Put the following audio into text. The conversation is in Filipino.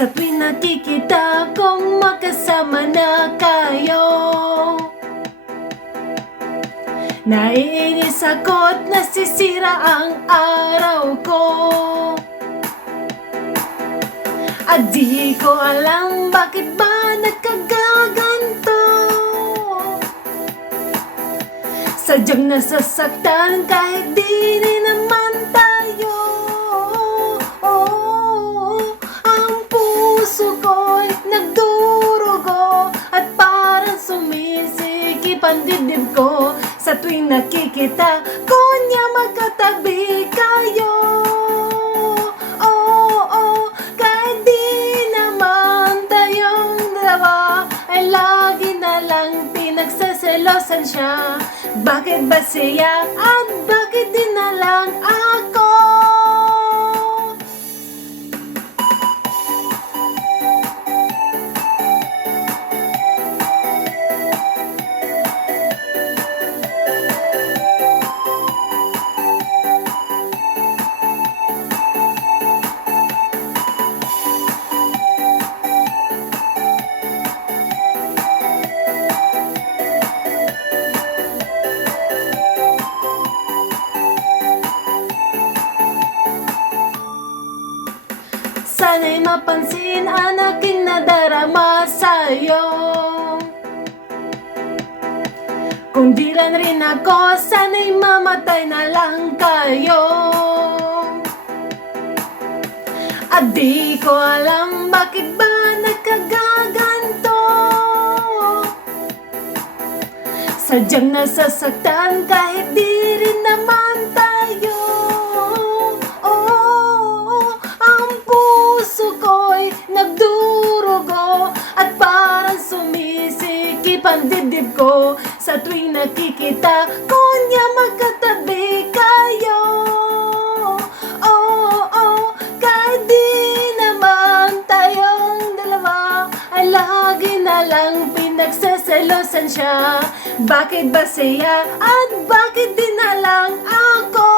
Sa tuwing nakikita kong magkasama na kayo, naiinis ako't nasisira ang araw ko. At di ko alam bakit ba nagkagaganto. Sadyang nasasaktan kahit di rin naman tayo. Ang puso ko'y nagdurugo at parang sumisikip ang dibdib ko. Sa tuwing nakikita ko niya magkatabi kayo. Kahit di naman tayong dalawa ay lagi na lang pinagsaselosan siya. Bakit ba siya at bakit di na lang ako? Sana'y mapansin ang aking nadarama sa'yo. Kung di lang rin ako, sana'y mamatay na lang kayo. At di ko alam bakit ba nagkagaganto. Sadyang nasasaktan kahit di rin naman tayo. Nagdurugo at parang sumisikip ang dibdib ko. Sa tuwing nakikita ko niya magkatabi kayo. Kahit di naman tayong dalawa ay lagi na lang pinagsaselosan siya. Bakit ba siya at bakit di na lang ako?